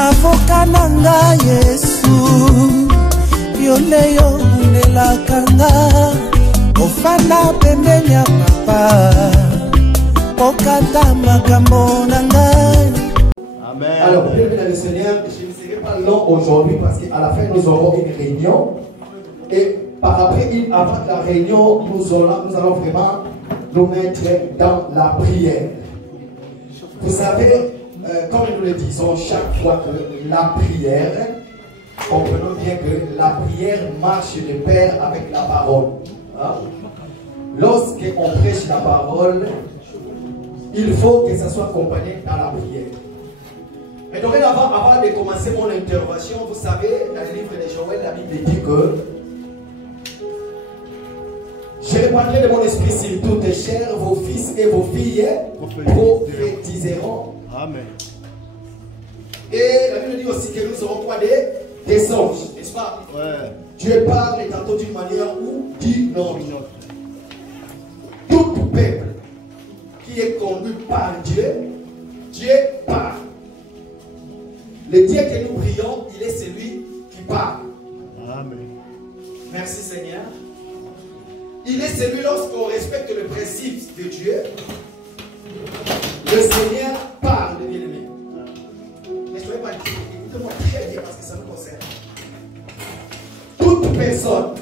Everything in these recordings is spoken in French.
avocat nanga Yesu yoleyo nelakanga ofana pembeni ya papa okata makambo nanga. Amen. Alors, bien le Seigneur, je ne serai pas long aujourd'hui parce qu'à la fin nous aurons une réunion et avant la réunion nous allons vraiment nous mettre dans la prière. Vous savez, comme nous le disons chaque fois que la prière, comprenons bien que la prière marche de pair avec la parole. Hein? Lorsqu'on prêche la parole, il faut que ça soit accompagné dans la prière. Mais dorénavant, avant de commencer mon intervention, vous savez, dans le livre de Joël, la Bible dit que je répandrai de mon esprit sur toutes les chairs, vos fils et vos filles prophétiseront. Amen. Et la Bible dit aussi que nous aurons quoi des anges, n'est-ce pas? Ouais. Dieu parle tantôt d'une manière ou d'une autre. Tout peuple qui est conduit par Dieu, Dieu parle. Le Dieu que nous prions, il est celui qui parle. Amen. Merci Seigneur. Il est celui lorsqu'on respecte le principe de Dieu. Le Seigneur parle, bien-aimé. Mais je ne vais pas dire, écoutez-moi très bien parce que ça nous concerne. Toute personne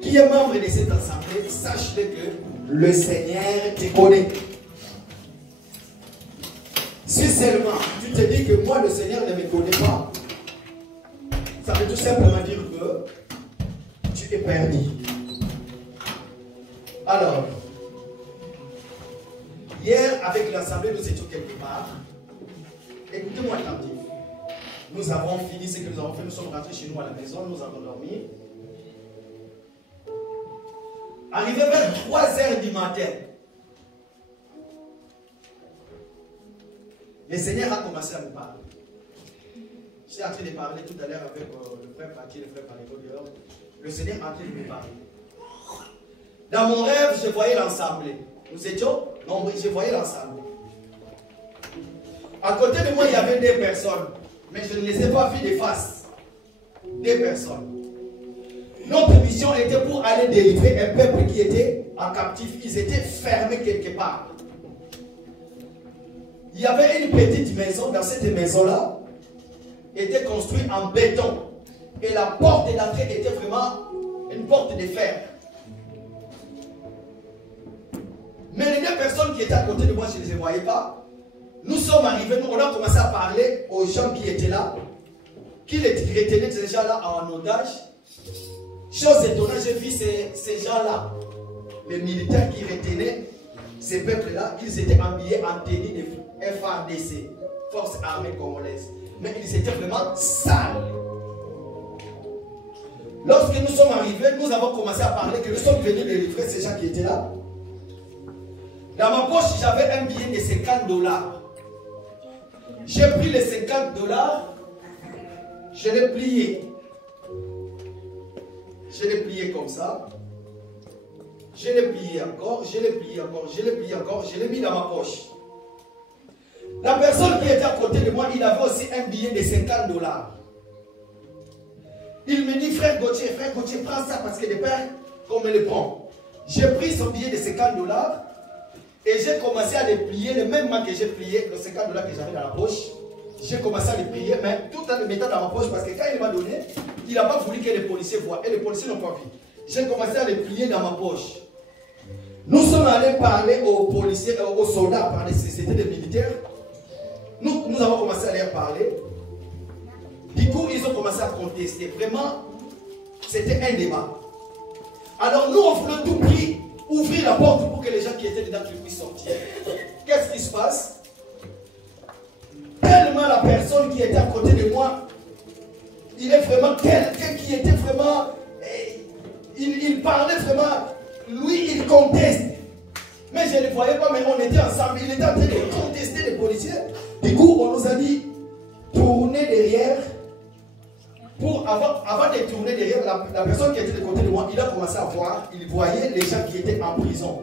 qui est membre de cette assemblée, sache-le que le Seigneur te connaît. Si seulement tu te dis que moi le Seigneur ne me connaît pas, ça veut tout simplement dire que tu es perdu. Alors, hier avec l'assemblée nous étions quelque part. Écoutez-moi attentif. Nous avons fini ce que nous avons fait, nous sommes rentrés chez nous à la maison, nous avons dormi. Arrivé vers 3 h du matin, le Seigneur a commencé à me parler. J'étais en train de parler tout à l'heure avec le frère Patrick, le frère Patrick. Le Seigneur est en train de me parler. Dans mon rêve, je voyais l'assemblée. Nous étions nombreux, je voyais l'assemblée. À côté de moi, il y avait 2 personnes. Mais je ne les ai pas vues de face. 2 personnes. Notre mission était pour aller délivrer un peuple qui était en captif. Ils étaient fermés quelque part. Il y avait une petite maison. Dans cette maison-là, était construite en béton. Et la porte d'entrée était vraiment une porte de fer. Mais les 2 personnes qui étaient à côté de moi, je ne les voyais pas. Nous sommes arrivés, on a commencé à parler aux gens qui étaient là, qui retenaient ces gens-là en otage. Chose étonnante, j'ai vu ces gens-là, les militaires qui retenaient ces peuples-là, ils étaient habillés en tenue de FARDC, Force Armée Congolaise. Mais ils étaient vraiment sales. Lorsque nous sommes arrivés, nous avons commencé à parler que nous sommes venus délivrer ces gens qui étaient là. Dans ma poche, j'avais un billet de 50 $. J'ai pris les 50 $, je l'ai plié. Je l'ai plié comme ça. Je l'ai plié encore, je l'ai plié encore, je l'ai plié encore, je l'ai mis dans ma poche. La personne qui était à côté de moi, il avait aussi un billet de 50 $. Il me dit, frère Gauthier, prends ça parce que le père, qu'on me le prend. J'ai pris son billet de 50 $ et j'ai commencé à les plier, le même moment que j'ai plié, le 50 $ que j'avais dans la poche. J'ai commencé à les plier, mais tout en le mettant dans ma poche parce que quand il m'a donné, il n'a pas voulu que les policiers voient et les policiers n'ont pas vu. J'ai commencé à les plier dans ma poche. Nous sommes allés parler aux policiers, aux soldats, parler, c'était des militaires. Nous avons commencé à leur parler. Du coup, ils ont commencé à contester. Vraiment, c'était un débat. Alors nous, on voulait tout prix ouvrir la porte pour que les gens qui étaient dedans puissent sortir. Qu'est-ce qui se passe? Tellement la personne qui était à côté de moi, il est vraiment quelqu'un qui était vraiment... Il parlait vraiment... Lui, il conteste. Mais je ne le voyais pas, mais on était ensemble. Il était en train de contester les policiers. Du coup, on nous a dit, tournez derrière. Avant de tourner derrière, la personne qui était de côté de moi, il a commencé à voir, il voyait les gens qui étaient en prison.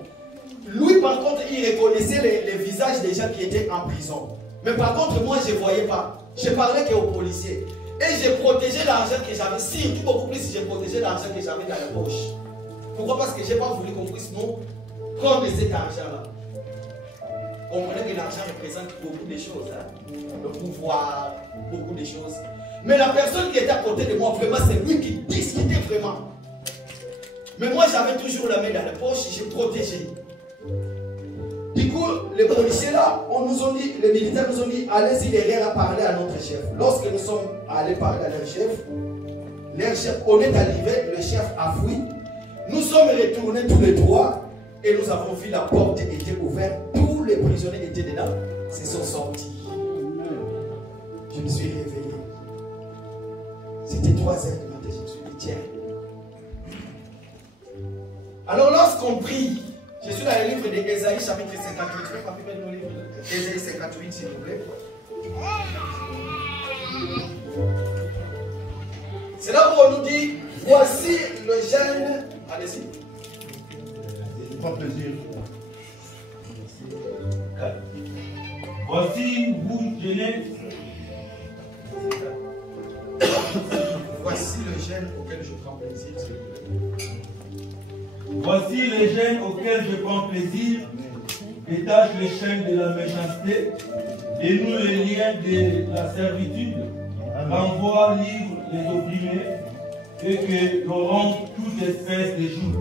Lui, par contre, il reconnaissait les visages des gens qui étaient en prison. Mais par contre, moi, je ne voyais pas. Je parlais qu'aux policiers. Et j'ai protégé l'argent que j'avais. Surtout beaucoup plus, j'ai protégé l'argent que j'avais dans la poche. Pourquoi? Parce que je n'ai pas voulu qu'on puisse nous prendre cet argent-là. Comprenez que l'argent représente beaucoup de choses. Hein? Le pouvoir, beaucoup de choses. Mais la personne qui était à côté de moi, vraiment, c'est lui qui discutait vraiment. Mais moi, j'avais toujours la main dans la poche, j'ai protégé. Du coup, les policiers là, on nous ont dit, les militaires nous ont dit, allez-y derrière à parler à notre chef. Lorsque nous sommes allés parler à leur chef, on est arrivé, le chef a fui. Nous sommes retournés tous les trois et nous avons vu la porte était ouverte. Tous les prisonniers étaient dedans, se sont sortis. Je me suis réveillé. C'était 3 heures du matin, je me suis dit, tiens. Alors lorsqu'on prie, je suis dans le livre d'Ésaïe chapitre 58. Je vais pas plus le livre d'Ésaïe 58 s'il vous plaît. C'est là où on nous dit, voici le jeune. Allez-y. Je prends plaisir. Voici vous jeunesse. Voici le jeune auquel je prends plaisir, s'il vous plaît. Voici les jeunes auxquels je prends plaisir, détache les chaînes de la méchanceté, dénoue les liens de la servitude, renvoie libre les opprimés, et que l'on rende toute espèce de joug.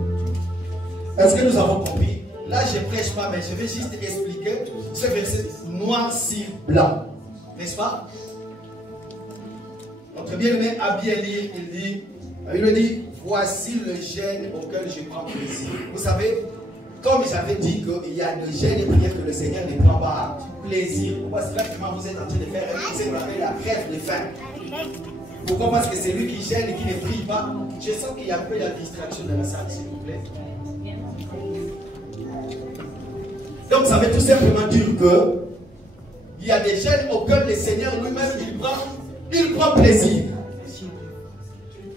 Est-ce que nous avons compris? Là, je ne prêche pas, mais je vais juste expliquer ce verset noir sur blanc. N'est-ce pas? Notre bien-aimé a bien lu, il dit, voici le jeune auquel je prends plaisir. Vous savez, comme j'avais dit qu'il y a de jeunes prières que le Seigneur ne prend pas plaisir. Parce que là, vous êtes en train de faire la grève de faim. Pourquoi? Parce que c'est lui qui gêne et qui ne prie pas. Je sens qu'il y a un peu de distraction dans la salle, s'il vous plaît. Donc ça veut tout simplement dire que il y a des jeunes auxquels le Seigneur lui-même il prend plaisir.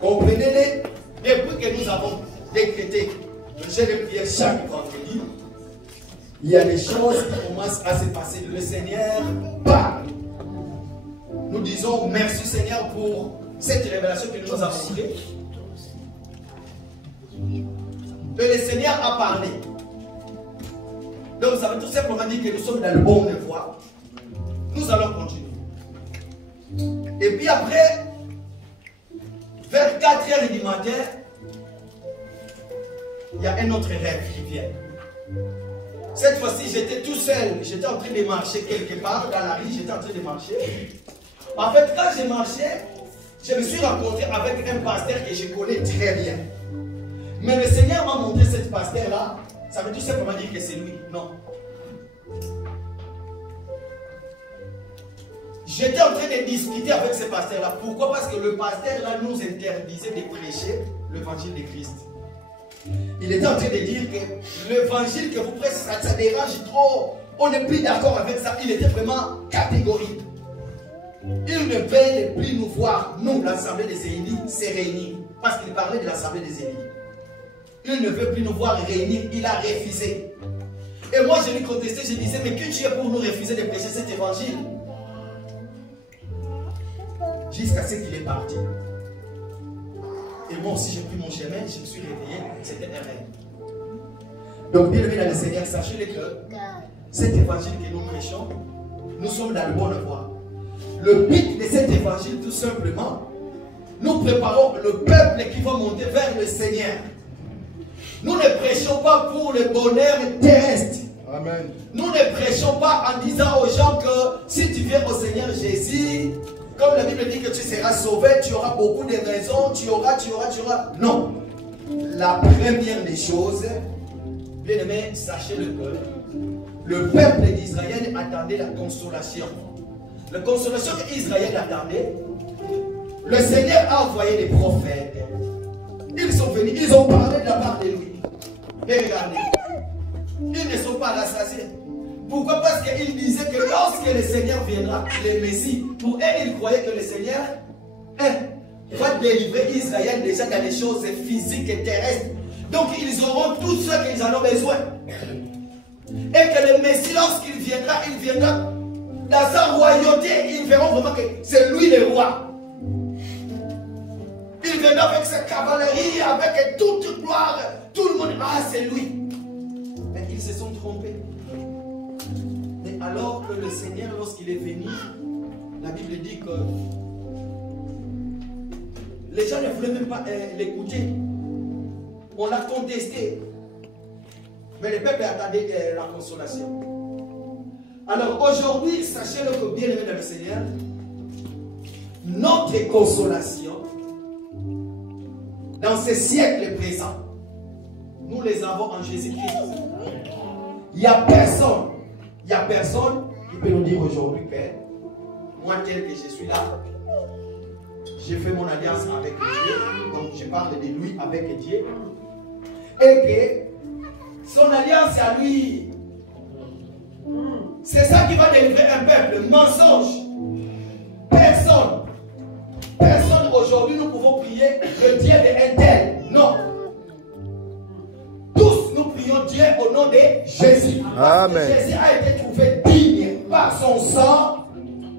Comprenez-les? Depuis que nous avons décrété le jeûne de prière chaque vendredi, il y a des choses qui commencent à se passer. Le Seigneur parle. Nous disons merci Seigneur pour cette révélation que nous avons montrée. Que le Seigneur a parlé. Donc ça veut tout simplement dire que nous sommes dans le bon voie. Nous allons continuer. Et puis après, vers 4 h du matin, il y a un autre rêve qui vient. Cette fois-ci, j'étais tout seul. J'étais en train de marcher quelque part dans la rue. J'étais en train de marcher. En fait, quand j'ai marché, je me suis rencontré avec un pasteur que je connais très bien. Mais le Seigneur m'a montré cette pasteur-là. Ça veut tout simplement dire que c'est lui. Non. J'étais en train de discuter avec ce pasteur-là. Pourquoi? Parce que le pasteur-là nous interdisait de prêcher l'évangile de Christ. Il était en train de dire que l'évangile que vous prêchez, ça dérange trop. On n'est plus d'accord avec ça. Il était vraiment catégorique. Il ne veut plus nous voir, nous, l'assemblée des Élis, se réunir. Parce qu'il parlait de l'assemblée des Élis. Il ne veut plus nous voir réunir. Il a refusé. Et moi, je lui contestais, je disais, mais que tu es pour nous refuser de prêcher cet évangile? Jusqu'à ce qu'il est parti. Et moi aussi, j'ai pris mon chemin, je me suis réveillé, c'était un rêve. Donc, bien aimé dans le Seigneur, sachez que cet évangile que nous prêchons, nous sommes dans le bon voie. Le but de cet évangile, tout simplement, nous préparons le peuple qui va monter vers le Seigneur. Nous ne prêchons pas pour le bonheur terrestre. Amen. Nous ne prêchons pas en disant aux gens que si tu viens au Seigneur Jésus, comme la Bible dit que tu seras sauvé, tu auras beaucoup de raisons, tu auras. Non. La première des choses, bien aimé, sachez-le que le peuple d'Israël attendait la consolation. La consolation qu'Israël attendait, le Seigneur a envoyé des prophètes. Ils sont venus, ils ont parlé de la part de lui. Et regardez, ils ne sont pas rassasiés. Pourquoi? Parce qu'ils disaient que lorsque le Seigneur viendra, le Messie, pour eux, ils croyaient que le Seigneur va délivrer Israël déjà dans les choses physiques et terrestres. Donc ils auront tout ce qu'ils en ont besoin. Et que le Messie, lorsqu'il viendra dans sa royauté, ils verront vraiment que c'est lui le roi. Il venait avec sa cavalerie, avec toute gloire. Tout le monde, ah, c'est lui. Mais ils se sont trompés. Mais alors que le Seigneur, lorsqu'il est venu, la Bible dit que les gens ne voulaient même pas l'écouter. On l'a contesté. Mais le peuple attendait la consolation. Alors aujourd'hui, sachez-le que bien aimé dans le Seigneur, notre consolation, dans ces siècles présents, nous les avons en Jésus-Christ. Il n'y a personne qui peut nous dire aujourd'hui que moi tel que je suis là, j'ai fait mon alliance avec Dieu, donc je parle de lui avec Dieu, et que son alliance est à lui. C'est ça qui va délivrer un peuple. Mensonge. Personne aujourd'hui nous pouvons prier le Dieu de un tel. Non. Tous nous prions Dieu au nom de Jésus. Amen. Jésus a été trouvé digne par son sang.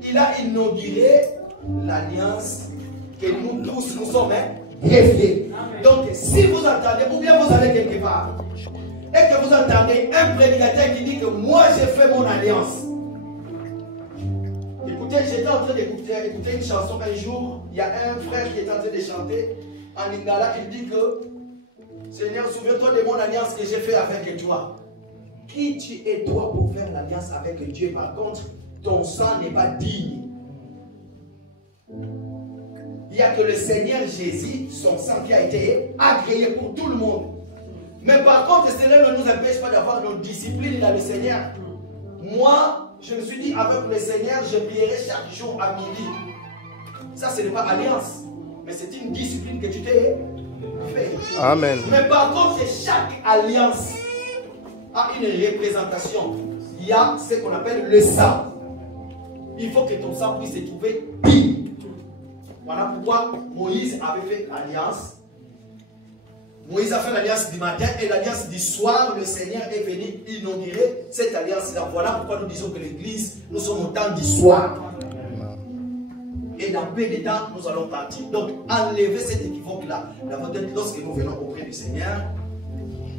Il a inauguré l'alliance que nous tous nous sommes greffés. Donc si vous entendez, ou bien vous allez quelque part, et que vous entendez un prédicateur qui dit que moi j'ai fait mon alliance. Écoutez, j'étais en train d'écouter une chanson un jour. Il y a un frère qui est en train de chanter en lingala. Il dit que Seigneur, souviens-toi de mon alliance que j'ai fait avec toi. Qui tu es toi pour faire l'alliance avec Dieu? Par contre, ton sang n'est pas digne. Il n'y a que le Seigneur Jésus, son sang qui a été agréé pour tout le monde. Mais par contre, cela ne nous empêche pas d'avoir nos disciplines dans le Seigneur. Moi, je me suis dit, avec le Seigneur, je prierai chaque jour à midi. Ça, ce n'est pas alliance, mais c'est une discipline que tu t'es fait. Amen. Mais par contre, chaque alliance a une représentation. Il y a ce qu'on appelle le sang. Il faut que ton sang puisse se trouver digne. Voilà pourquoi Moïse avait fait l'alliance. Moïse a fait l'alliance du matin et l'alliance du soir. Le Seigneur est venu inaugurer cette alliance-là. Voilà pourquoi nous disons que l'église, nous sommes au temps du soir. Et dans peu de temps, nous allons partir. Donc, enlever cet équivoque-là. Lorsque nous venons auprès du Seigneur,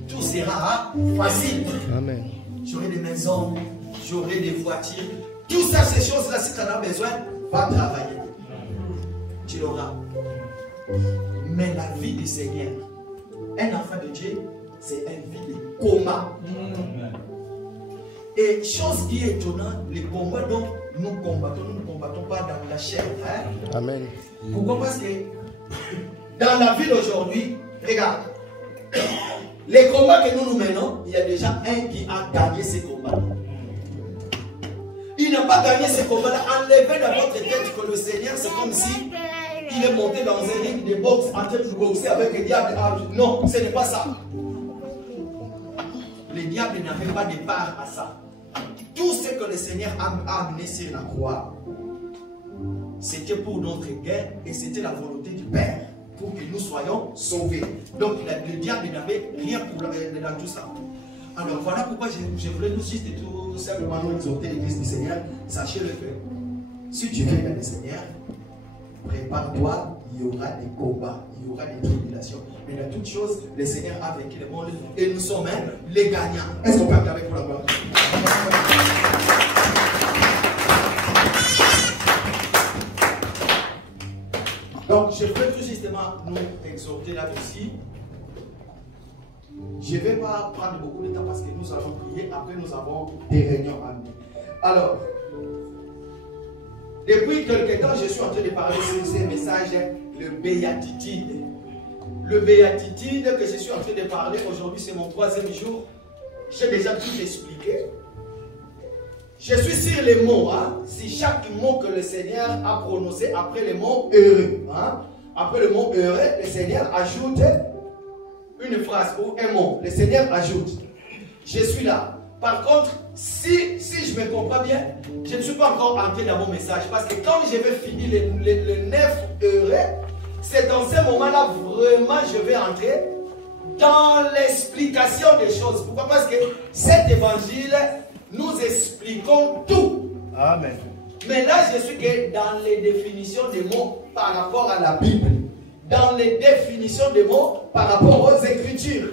tout sera facile. Amen. J'aurai des maisons, j'aurai des voitures. Tout ça, ces choses-là, si tu en as besoin, va travailler. Tu l'auras. Mais la vie du Seigneur, un enfant de Dieu, c'est une vie de coma. Et chose qui est étonnante, les combats dont nous ne combattons pas dans la chair. Hein? Amen. Pourquoi? Parce que dans la vie d'aujourd'hui, regarde, les combats que nous menons, il y a déjà un qui a gagné ces combats. Il n'a pas gagné ces combats-là. Enlevez dans votre tête que le Seigneur, c'est comme si il est monté dans un ring de boxe en train de boxer avec le diable. Non, ce n'est pas ça. Le diable n'avait pas de part à ça. Tout ce que le Seigneur a amené sur la croix, c'était pour notre guerre et c'était la volonté du Père pour que nous soyons sauvés. Donc le diable n'avait rien pour dans tout ça. Alors voilà pourquoi je voulais nous juste tout simplement nous exhorter l'église du Seigneur. Sachez-le que si tu viens dans le Seigneur, prépare-toi, il y aura des combats, il y aura des tribulations. Mais dans toutes choses, le Seigneur a vaincu le monde et nous sommes les gagnants. Est-ce qu'on peut acclamer pour la gloire? Donc, je veux tout justement nous exhorter là-dessus. Je ne vais pas prendre beaucoup de temps parce que nous allons prier. Après, nous avons des réunions à mener. Alors, depuis quelque temps, je suis en train de parler sur ces messages, le béatitude. Le béatitude que je suis en train de parler aujourd'hui, c'est mon 3e jour. J'ai déjà tout expliqué. Je suis sur les mots. Hein? Si chaque mot que le Seigneur a prononcé après le mot heureux, hein? Après le mot heureux, le Seigneur ajoute une phrase ou un mot. Le Seigneur ajoute. Je suis là. Par contre, si je me comprends bien, je ne suis pas encore entré dans mon message. Parce que quand je vais finir le 9 heureux, c'est dans ce moment-là vraiment je vais entrer dans l'explication des choses. Pourquoi? Parce que cet évangile, nous expliquons tout. Amen. Mais là, je suis que dans les définitions des mots par rapport à la Bible. Dans les définitions des mots par rapport aux Écritures.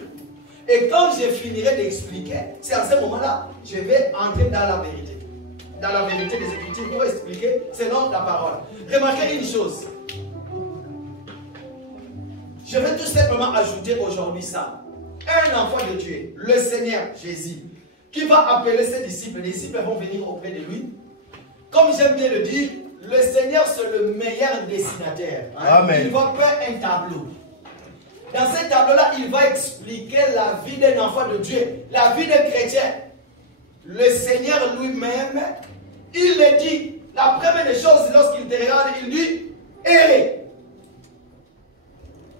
Et quand je finirai d'expliquer, c'est à ce moment-là, je vais entrer dans la vérité. Dans la vérité des Écritures pour expliquer selon la parole. Remarquez une chose. Je vais tout simplement ajouter aujourd'hui ça. Un enfant de Dieu, le Seigneur Jésus, qui va appeler ses disciples. Les disciples vont venir auprès de lui. Comme j'aime bien le dire, le Seigneur c'est le meilleur dessinateur. Hein? Amen. Il va faire un tableau. Dans ce tableau-là, il va expliquer la vie d'un enfant de Dieu, la vie d'un chrétien. Le Seigneur lui-même, il le dit. La première des choses, lorsqu'il te regarde, il dit errer.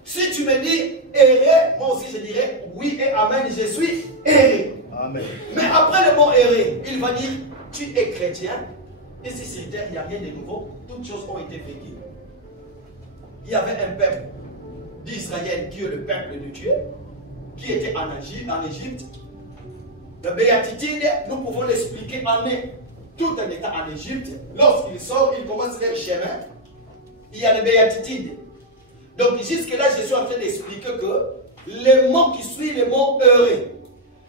Si tu me dis errer, moi aussi je dirais oui et amen, je suis erré. Amen. Mais après le mot errer, il va dire tu es chrétien. Et si sur terre, il n'y a rien de nouveau, toutes choses ont été vécues. Il y avait un peuple d'Israël qui est le peuple de Dieu, qui était en Égypte. La béatitude, nous pouvons l'expliquer en est. Tout un état en Égypte, lorsqu'il sort, il commence leur chemin. Il y a la béatitude. Donc jusque-là, je suis en train d'expliquer que les mots qui suivent les mots heureux.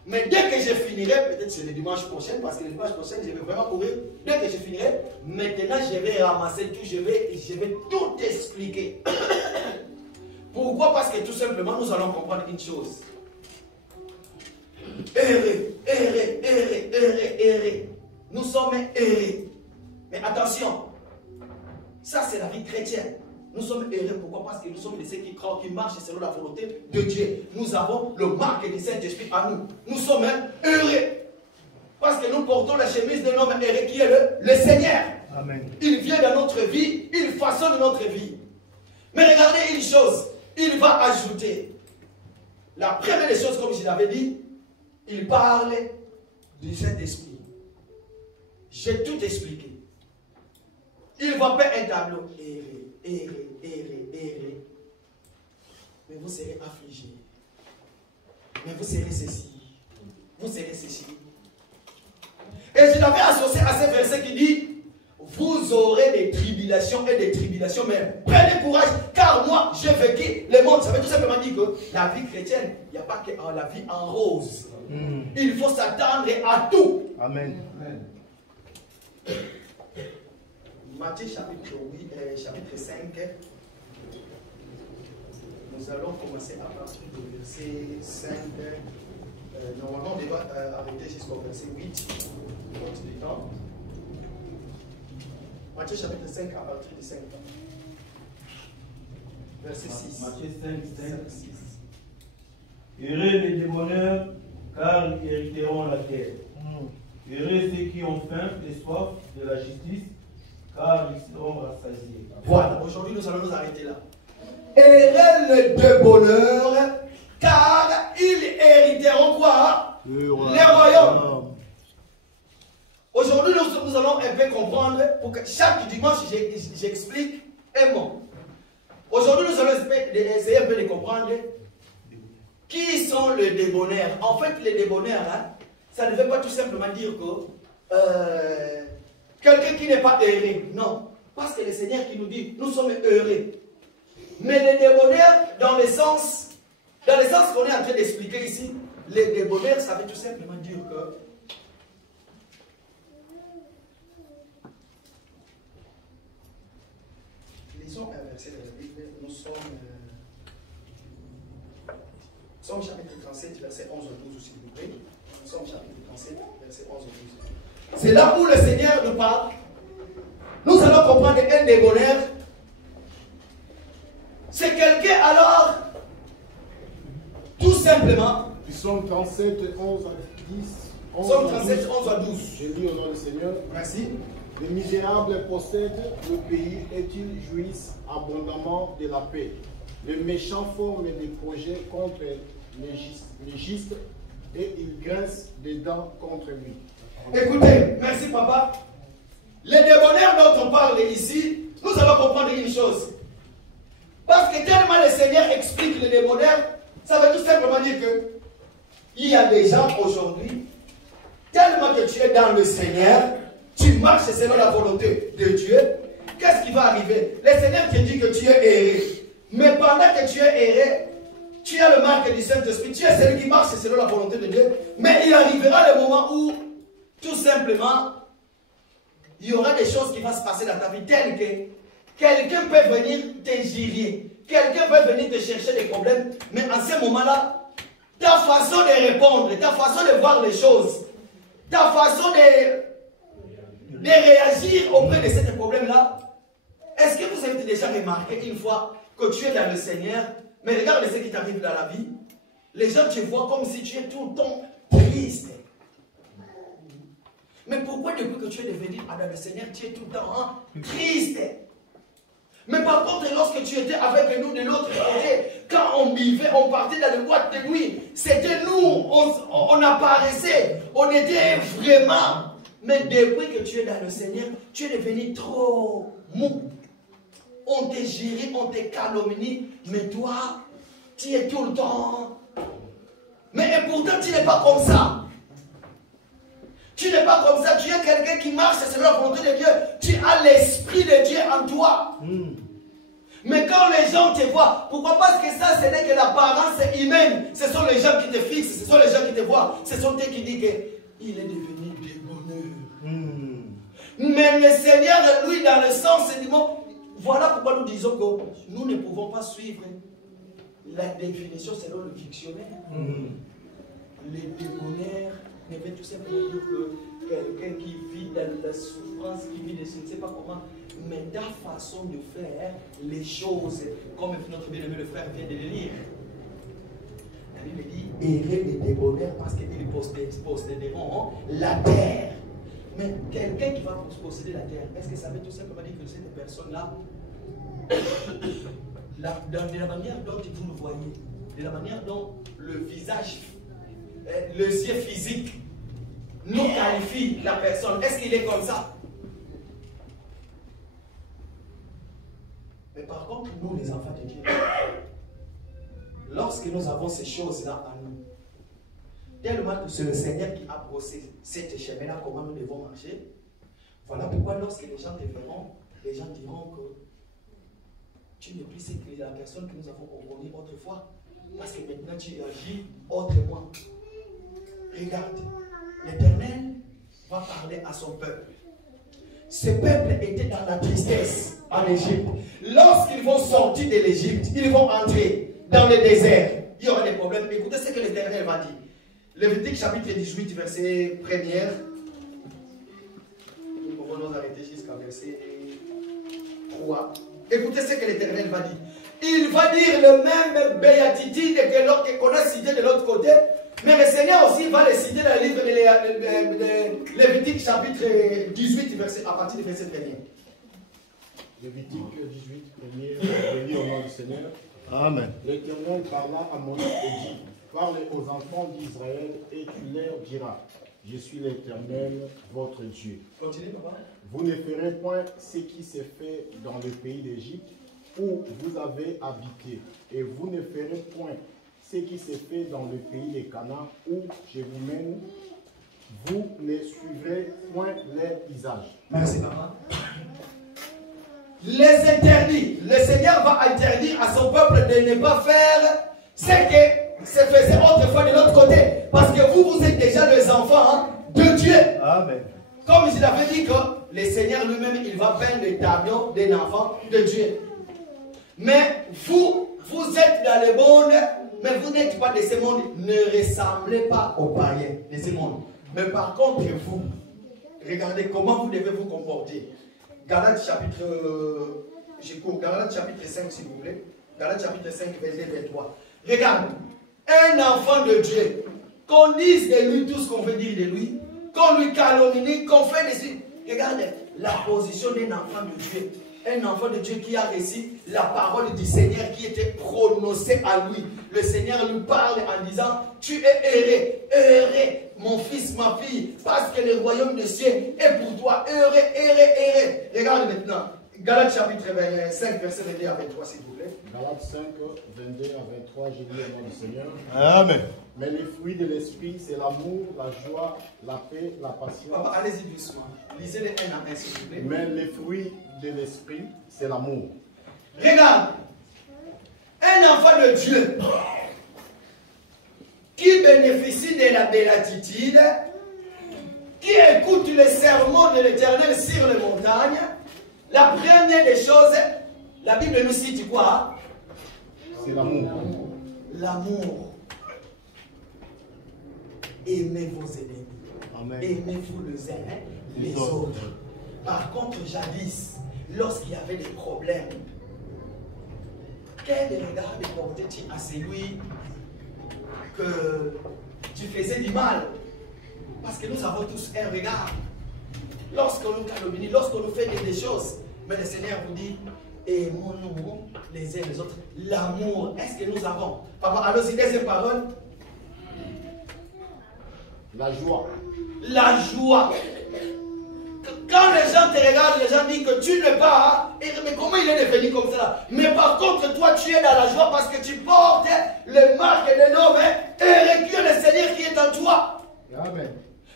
Mais dès que je finirai, peut-être c'est le dimanche prochain, parce que le dimanche prochain, je vais vraiment courir. Dès que je finirai, maintenant je vais ramasser tout, je vais tout expliquer. Pourquoi? Parce que tout simplement, nous allons comprendre une chose. Errer, errer, errer, errer, errer. Nous sommes errés. Mais attention, ça c'est la vie chrétienne. Nous sommes errés. Pourquoi? Parce que nous sommes ceux qui croient, qui marchent selon la volonté de Dieu. Nous avons le marque du Saint-Esprit à nous. Nous sommes errés. Parce que nous portons la chemise d'un homme erré qui est le Seigneur. Amen. Il vient dans notre vie, il façonne notre vie. Mais regardez une chose, il va ajouter. La première des choses, comme je l'avais dit, il parle du Saint-Esprit. J'ai tout expliqué. Il va faire un tableau. Erré. Mais vous serez affligés. Mais vous serez ceci. Vous serez ceci. Et je l'avais associé à ce verset qui dit: vous aurez des tribulations et des tribulations, mais prenez courage, car moi j'ai vécu le monde. Ça veut tout simplement dire que la vie chrétienne, il n'y a pas que la vie en rose. Il faut s'attendre à tout. Amen. Matthieu chapitre 5. Nous allons commencer à partir du verset 5. Normalement, on doit arrêter jusqu'au verset 8. Compte du temps. Matthieu chapitre 5 à partir du 5. Verset 6. Matthieu 5, 6. Heureux les débonneurs, car ils hériteront la terre. Heureux ceux qui ont faim et soif de la justice, car ils seront rassasiés. Voilà, aujourd'hui nous allons nous arrêter là. Heureux les débonneurs, car ils hériteront quoi? Le royaume. Aujourd'hui nous allons un peu comprendre, pour que chaque dimanche j'explique un mot. Aujourd'hui nous allons essayer un peu de comprendre qui sont les débonneurs. En fait, les débonneurs, hein, ça ne veut pas tout simplement dire que quelqu'un qui n'est pas heureux. Non. Parce que le Seigneur qui nous dit, nous sommes heureux. Mais les débonneurs, dans le sens qu'on est en train d'expliquer ici, les débonneurs, ça veut tout simplement dire que lisons un verset de la Bible. Nous sommes Somme chapitre 37, verset 11 à 12, s'il vous plaît. Somme chapitre 37, verset 11 à 12. C'est là où le Seigneur nous parle. Nous allons comprendre un débonneur. C'est quelqu'un alors, tout simplement. Somme 37, 11 à 10. Somme 37, 11 à 12. Je lis au nom du Seigneur. Merci. Les misérables possèdent le pays et ils jouissent abondamment de la paix. Les méchants forment des projets contre les justes et ils grincent des dents contre lui. Écoutez, merci papa. Les débonneurs dont on parle ici, nous allons comprendre une chose. Parce que tellement le Seigneur explique les débonneurs, ça veut tout simplement dire que il y a des gens aujourd'hui, tellement que tu es dans le Seigneur, tu marches selon la volonté de Dieu, qu'est-ce qui va arriver? Le Seigneur te dit que tu es erré. Mais pendant que tu es erré, tu as le marque du Saint-Esprit, tu es celui qui marche selon la volonté de Dieu. Mais il arrivera le moment où, tout simplement, il y aura des choses qui vont se passer dans ta vie telles que quelqu'un peut venir t'injurier, quelqu'un peut venir te chercher des problèmes, mais en ce moment-là, ta façon de répondre, ta façon de voir les choses, ta façon de réagir auprès de ces problèmes-là, est-ce que vous avez déjà remarqué une fois que tu es dans le Seigneur, mais regarde ce qui t'arrive dans la vie, les gens te voient comme si tu es tout le temps triste. Mais pourquoi depuis que tu es devenu dans le Seigneur, tu es tout le temps triste? Mais par contre, lorsque tu étais avec nous de l'autre côté, quand on vivait, on partait dans les boîtes de nuit, c'était nous, on apparaissait, on était vraiment. Mais depuis que tu es dans le Seigneur, tu es devenu trop mou. On te gère, on te calomnie, mais toi, tu es tout le temps. Mais et pourtant, tu n'es pas comme ça. Tu n'es pas comme ça, tu es quelqu'un qui marche selon la volonté de Dieu. Tu as l'esprit de Dieu en toi. Mais quand les gens te voient, pourquoi? Parce que ça, ce n'est que l'apparence humaine. Ce sont les gens qui te fixent, ce sont les gens qui te voient. Ce sont eux qui disent qu'il est devenu débonnaire. Mais le Seigneur, lui, dans le sens du mot, voilà pourquoi nous disons que nous ne pouvons pas suivre la définition selon le dictionnaire. Les débonnaires ne veut tout simplement dire que quelqu'un qui vit dans la souffrance, qui vit de je ne sais pas comment, mais ta façon de faire les choses, comme notre bien-aimé le frère vient de le lire. La Bible dit, errer les débonnaires parce qu'ils posséderont la terre. Mais quelqu'un qui va posséder la terre, est-ce que ça veut tout simplement dire que cette personne-là, de la manière dont vous le voyez, de la manière dont le visage, le yeux physique nous qualifie la personne, est-ce qu'il est comme ça? Mais par contre, nous les enfants de Dieu, lorsque nous avons ces choses-là en nous, tellement que c'est le Seigneur qui a brossé cette chemin-là, comment nous devons marcher, voilà pourquoi lorsque les gens te verront, les gens diront que tu n'es plus la personne que nous avons connue autrefois, parce que maintenant tu agis autrement. Regarde, l'Éternel va parler à son peuple. Ce peuple était dans la tristesse en Égypte. Lorsqu'ils vont sortir de l'Égypte, ils vont entrer dans le désert. Il y aura des problèmes. Écoutez ce que l'Éternel va dire. Lévitique chapitre 18, verset 1er. Nous pouvons nous arrêter jusqu'à verset 3. Écoutez ce que l'Éternel va dire. Il va dire le même béatitude qu'on a cité de l'autre côté. Mais le Seigneur aussi va les citer dans le livre de Lévitique chapitre 18, verset, à partir du verset 1er. Lévitique 18, 1er, je lis au nom du Seigneur. Amen. L'Éternel parla à Moïse et dit, parle aux enfants d'Israël et tu leur diras, je suis l'Éternel, votre Dieu. Continuez, papa. Vous ne ferez point ce qui s'est fait dans le pays d'Égypte où vous avez habité, et vous ne ferez point ce qui s'est fait dans le pays de Canaan où je vous mène. Vous ne suivrez point les usages. Merci, papa. Les interdits. Le Seigneur va interdire à son peuple de ne pas faire ce que se faisait autrefois de l'autre côté. Parce que vous êtes déjà les enfants de Dieu. Amen. Comme je l'avais dit que le Seigneur lui-même, il va peindre le tableau d'un enfant de Dieu. Mais vous êtes dans le monde, mais vous n'êtes pas de ce monde. Ne ressemblez pas aux païens de ce monde. Mais par contre, vous, regardez comment vous devez vous comporter. Galates chapitre, Galates chapitre 5, s'il vous plaît. Galates chapitre 5, verset 23. Regarde, un enfant de Dieu, qu'on dise de lui tout ce qu'on veut dire de lui, qu'on lui calomnie, qu'on fait de lui. Regarde la position d'un enfant de Dieu. Un enfant de Dieu qui a reçu la parole du Seigneur qui était prononcée à lui. Le Seigneur lui parle en disant, tu es heureux, mon fils, ma fille, parce que le royaume des cieux est pour toi. Heureux. Regarde maintenant. Galates chapitre 5, verset 22 à 23, s'il vous plaît. Galates 5, 22 à 23, j'ai dit au nom du Seigneur. Amen. Mais les fruits de l'esprit, c'est l'amour, la joie, la paix, la patience. Papa, allez-y doucement. Lisez les un à un, s'il vous plaît. Mais les fruits de l'esprit, c'est l'amour. Regarde. Un enfant de Dieu qui bénéficie de la béatitude, qui écoute les sermons de l'Éternel sur les montagnes, la première des choses, la Bible nous cite quoi? C'est l'amour. L'amour. Aimez vos ennemis. Amen. Aimez-vous les uns les autres. Par contre, jadis, lorsqu'il y avait des problèmes, quel regard de portais-tu à celui que tu faisais du mal? Parce que nous avons tous un regard. Lorsqu'on nous calomnie, lorsqu'on nous fait des choses, mais le Seigneur vous dit, aimons-nous les uns les autres. L'amour, est-ce que nous avons? Papa, allons-y, deuxième parole. La joie. La joie. Quand les gens te regardent, les gens disent que tu n'es pas, mais comment il est devenu comme ça? Mais par contre, toi, tu es dans la joie parce que tu portes les marques de l'homme et recueilles le Seigneur qui est en toi. Amen.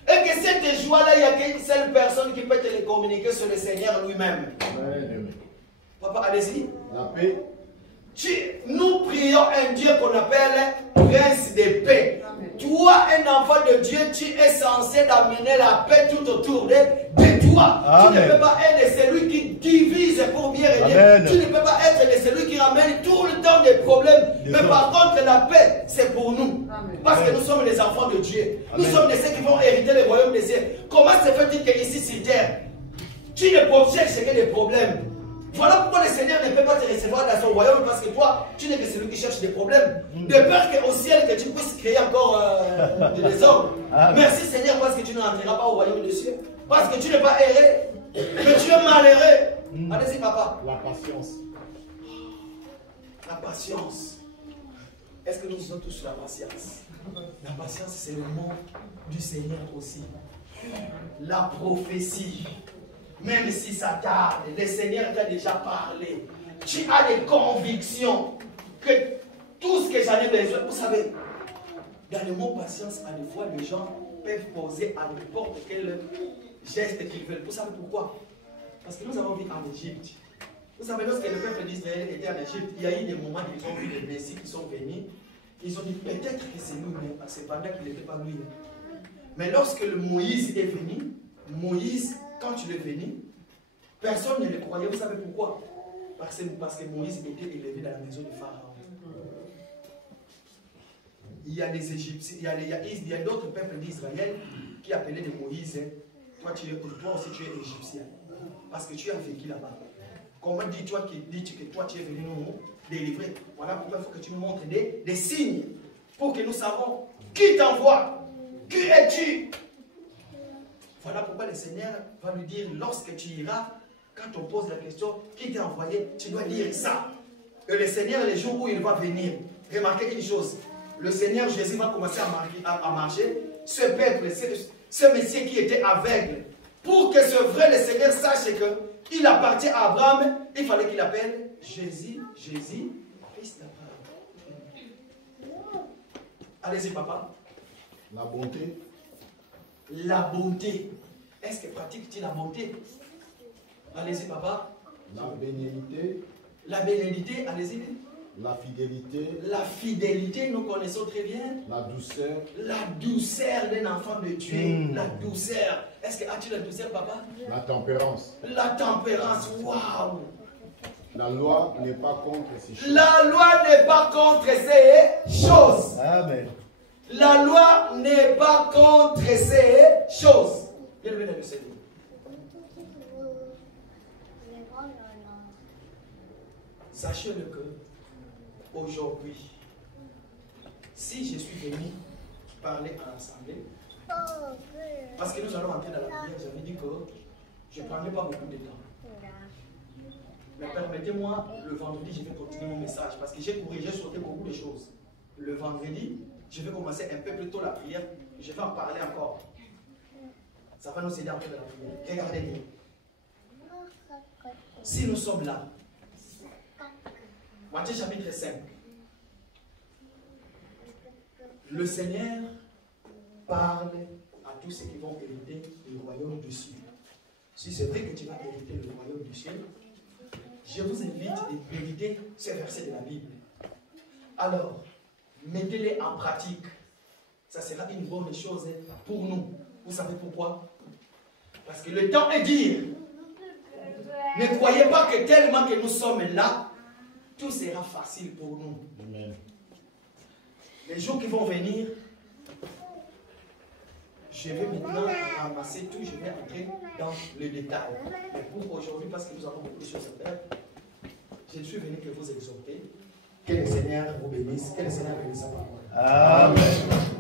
Et que cette joie-là, il n'y a qu'une seule personne qui peut te les communiquer sur le Seigneur lui-même. Amen. Papa, allez-y. La paix. Nous prions un Dieu qu'on appelle Prince de paix. Toi, un enfant de Dieu, tu es censé d'amener la paix tout autour de toi. Amen. Tu ne peux pas être celui qui divise pour bien régner. Tu ne peux pas être celui qui ramène tout le temps des problèmes. Mais par contre, la paix, c'est pour nous. Amen. Parce que Amen. nous sommes les enfants de Dieu. Amen. Nous sommes de ceux qui vont hériter le royaume des cieux. Comment se fait-il qu'ici sur terre, tu ne cherches que des problèmes? Voilà pourquoi le Seigneur ne peut pas te recevoir dans son royaume, parce que toi, tu n'es que celui qui cherche des problèmes. De peur qu'au ciel, que tu puisses créer encore des hommes. Merci Seigneur, parce que tu ne rentreras pas au royaume des cieux. Parce que tu n'es pas erré, mais tu es malheureux. Allez-y, papa. La patience. La patience. Est-ce que nous sommes tous sur la patience? La patience, c'est le mot du Seigneur aussi. La prophétie. Même si ça tarde, le Seigneur t'a déjà parlé. Tu as des convictions que tout ce que j'en ai besoin, vous savez, dans le mot patience, à des fois, les gens peuvent poser à n'importe quel geste qu'ils veulent. Vous savez pourquoi? Parce que nous avons vu en Égypte. Vous savez, lorsque le peuple d'Israël était en Égypte, il y a eu des moments où ils ont vu des messies qui sont venus. Ils ont dit peut-être que c'est nous, mais c'est pendant qu'il n'était pas lui. Mais lorsque le Moïse est venu, Moïse, quand il est venu, personne ne le croyait. Vous savez pourquoi? Parce que Moïse était élevé dans la maison du Pharaon. Il y a des Égyptiens, il y a d'autres peuples d'Israël qui appelaient de Moïse, toi aussi tu es Égyptien. Parce que tu as vécu là-bas. Comment dis-tu que toi tu es venu nous délivrer? Voilà pourquoi il faut que tu nous montres des signes pour que nous savons qui t'envoie, qui es-tu. Voilà pourquoi le Seigneur va lui dire, lorsque tu iras, quand on pose la question, qui t'a envoyé, tu dois dire ça. Et le Seigneur, les jours où il va venir, remarquez une chose, le Seigneur Jésus va commencer à marcher, ce peuple, ce Messie qui était aveugle, pour que ce vrai le Seigneur sache qu'il appartient à Abraham, il fallait qu'il appelle Jésus, Christ d'Abraham. Allez-y, papa. La bonté. La bonté. Est-ce que pratique-t-il la bonté? Allez-y, papa. La bénignité. La bénignité, allez-y. La fidélité. La fidélité, nous connaissons très bien. La douceur. La douceur d'un enfant de Dieu. La douceur. Est-ce que as-tu la douceur, papa? La tempérance. La tempérance. Waouh! La loi n'est pas contre ces choses. La loi n'est pas contre ces choses. Amen. La loi n'est pas contre ces choses. Bienvenue dans le Seigneur. Sachez-le que aujourd'hui, si je suis venu parler à l'Assemblée, parce que nous allons entrer dans la prière, j'avais dit que je ne prendrai pas beaucoup de temps. Mais permettez-moi, le vendredi, je vais continuer mon message parce que j'ai couru, j'ai sauté beaucoup de choses. Le vendredi, je vais commencer un peu plus tôt la prière. Je vais en parler encore. Ça va nous aider un peu dans la prière. Regardez bien. si nous sommes là, Matthieu chapitre 5, le Seigneur parle à tous ceux qui vont hériter le royaume du ciel. Si c'est vrai que tu vas hériter le royaume du ciel, je vous invite à méditer ces versets de la Bible. Alors, mettez-les en pratique. Ça sera une bonne chose pour nous. Vous savez pourquoi? Parce que le temps est dur. Ne croyez pas que tellement que nous sommes là, tout sera facile pour nous. Amen. Les jours qui vont venir, je vais maintenant ramasser tout, je vais entrer dans le détail. Mais pour aujourd'hui, parce que nous avons beaucoup de choses à faire, je suis venu que vous exhorter. Que le Seigneur vous bénisse, que le Seigneur bénisse sa parole. Amen.